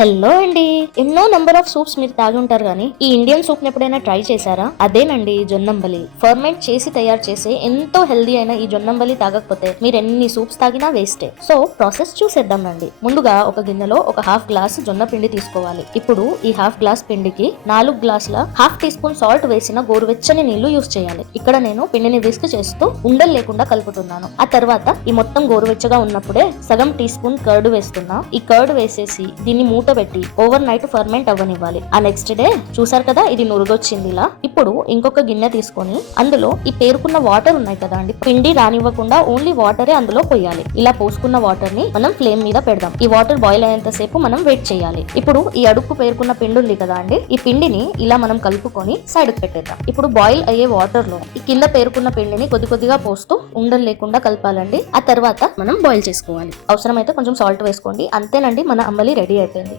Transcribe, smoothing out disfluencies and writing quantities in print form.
Hello అండి. ఎన్నో number of soups మీరు తాగి ఉంటారు కానీ ఈ ఇండియన్ సూప్ ని ఎప్పుడైనా ట్రై చేశారా? అదేనండి జొన్నంబలి. ఫర్మెంట్ చేసి తయారు చేసే ఎంతో హెల్దీ అయిన ఈ జొన్నంబలి తాగకపోతే మీరు ఎన్ని సూప్స్ తాగినా వేస్టే. సో ప్రాసెస్ చూసేద్దాం రండి. ముందుగా ఒక గిన్నెలో ఒక హాఫ్ గ్లాస్ జొన్న పిండి తీసుకోవాలి. ఇప్పుడు ఈ హాఫ్ గ్లాస్ పిండికి 4 గ్లాసుల హాఫ్ టీ స్పూన్ సాల్ట్ వేసిన గోరువెచ్చని నీళ్లు యూస్ చేయాలి. ఇక్కడ నేను పిండిని విస్క్ చేస్తూ ఉండలు లేకుండా కలుపుతున్నాను. ఆ తర్వాత ఈ మొత్తం గోరువెచ్చగా ఉన్నప్పుడే సగం టీ స్పూన్ కర్డ్ వేస్తున్నా. ఈ కర్డ్ వేసేసి దీన్ని మూత పెట్టి ఓవర్ నైట్ ఫర్మెంట్ అవ్వనివ్వాలి. ఆ నెక్స్ట్ డే చూసారు కదా ఇది నురుగొచ్చింది ఇలా. ఇప్పుడు ఇంకొక గిన్నె తీసుకొని అందులో ఈ పేరుకున్న వాటర్ ఉన్నాయి కదా అండి, పిండి రానివ్వకుండా ఓన్లీ వాటరే అందులో పోయాలి. ఇలా పోసుకున్న వాటర్ ని మనం ఫ్లేమ్ మీద పెడదాం. ఈ వాటర్ బాయిల్ అయ్యేంత సేపు మనం వెయిట్ చేయాలి. ఇప్పుడు ఈ అడుగు పేరుకున్న పిండి ఉంది కదా అండి, ఈ పిండిని ఇలా మనం కలుపుకొని సైడ్ కి పెట్టేద్దాం. ఇప్పుడు బాయిల్ అయ్యే వాటర్ లో ఈ కింద పేరుకున్న పిండిని కొద్ది కొద్దిగా పోస్తూ ఉండలు లేకుండా కలపాలండి. ఆ తర్వాత మనం బాయిల్ చేసుకోవాలి. అవసరమైతే కొంచెం సాల్ట్ వేసుకోండి. అంతేనండి, మన అంబలి రెడీ అయిపోయింది.